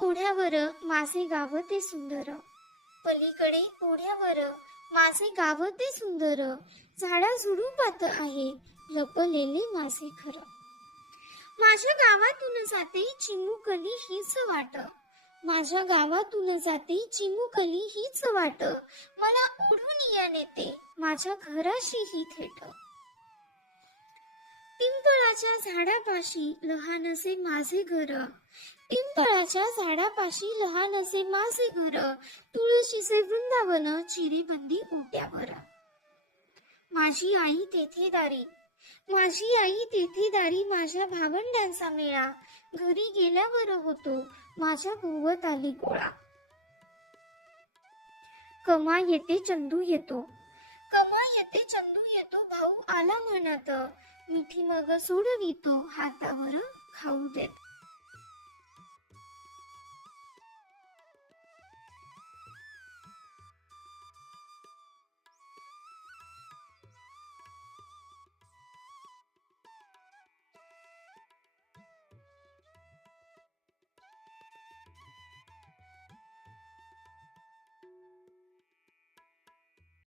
ओढ्यावर माझे गाव ते सुंदर. पलीकडे ओढ्यावर माझे गाव ते सुंदर. झाडा झुडूपात आहे लपलेले माझे खर माझ्या गावातून जाते चिमुकली हीच वाट. माझ्या गावातून जाते चिमुकली हीच वाट. मला ओढून या नेते माझ्या घराशी ही थेट. पिंपळाच्या झाडापाशी लहानसे माझे घर. पिंपळाच्या झाडापाशी लहानसे माझे घर. तुळशीचे वृंदावन चिरेबंदी ओट्यावर. माझी आई तेथे दारी. माझी आई तेथे दारी माझ्या भावंडांचा मेळा. घरी गेल्यावर होतो माझ्या भोवत आली गोळा. कमा येते चंदू येतो. कमा येते चंदू येतो भाऊ आला म्हणत मिठी मग सोडवितो हातावर खाऊ देत